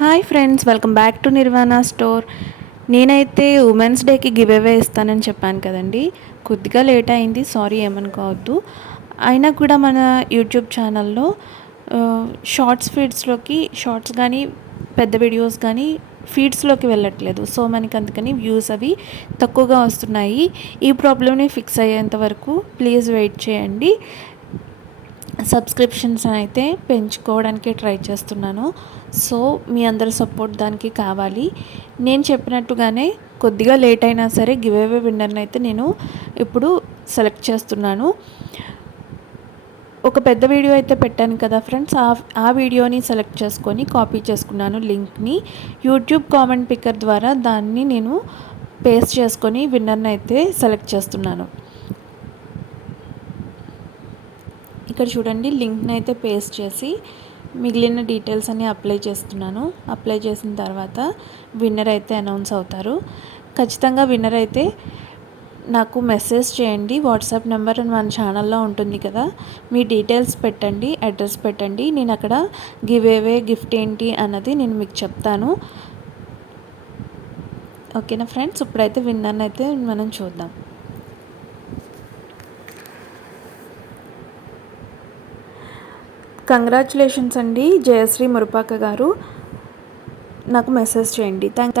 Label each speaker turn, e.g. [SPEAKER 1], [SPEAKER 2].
[SPEAKER 1] Hi friends welcome back to Nirvana store నేనైతే women's డేకి give away ఇస్తానని చెప్పాను కదండి. కొద్దిగా లేట్ అయింది సారీ ఏమనుకోవద్దు. అయినా కూడా మన యూట్యూబ్ ఛానల్లో షార్ట్స్ ఫీడ్స్లోకి షార్ట్స్ కానీ పెద్ద వీడియోస్ కానీ ఫీడ్స్లోకి వెళ్ళట్లేదు. సో మనకి అందుకని వ్యూస్ అవి తక్కువగా వస్తున్నాయి. ఈ ప్రాబ్లమ్ని ఫిక్స్ అయ్యేంత వరకు ప్లీజ్ వెయిట్ చేయండి. సబ్స్క్రిప్షన్స్ అయితే పెంచుకోవడానికి ట్రై చేస్తున్నాను. సో మీ అందరి సపోర్ట్ దానికి కావాలి. నేను చెప్పినట్టుగానే కొద్దిగా లేట్ అయినా సరే గివ్ అవే విన్నర్ని అయితే నేను ఇప్పుడు సెలెక్ట్ చేస్తున్నాను. ఒక పెద్ద వీడియో అయితే పెట్టాను కదా ఫ్రెండ్స్. ఆ ఆ వీడియోని సెలెక్ట్ చేసుకొని కాపీ చేసుకున్నాను లింక్ని. యూట్యూబ్ కామెంట్ పిక్కర్ ద్వారా దాన్ని నేను పేస్ట్ చేసుకొని విన్నర్ని అయితే సెలెక్ట్ చేస్తున్నాను. ఇక్కడ చూడండి లింక్ని అయితే పేస్ట్ చేసి మిగిలిన డీటెయిల్స్ అన్నీ అప్లై చేస్తున్నాను. అప్లై చేసిన తర్వాత విన్నర్ అయితే అనౌన్స్ అవుతారు. ఖచ్చితంగా విన్నర్ అయితే నాకు మెసేజ్ చేయండి. వాట్సాప్ నెంబర్ మన ఛానల్లో ఉంటుంది కదా మీ డీటెయిల్స్ పెట్టండి అడ్రస్ పెట్టండి. నేను అక్కడ గివ్ ఏవే గిఫ్ట్ ఏంటి అన్నది నేను మీకు చెప్తాను. ఓకేనా ఫ్రెండ్స్? ఇప్పుడైతే విన్నర్ని అయితే మనం చూద్దాం. కంగ్రాచులేషన్స్ అండి. జయశ్రీ మురపాక గారు. నాకు మెసేజ్ చేయండి. థ్యాంక్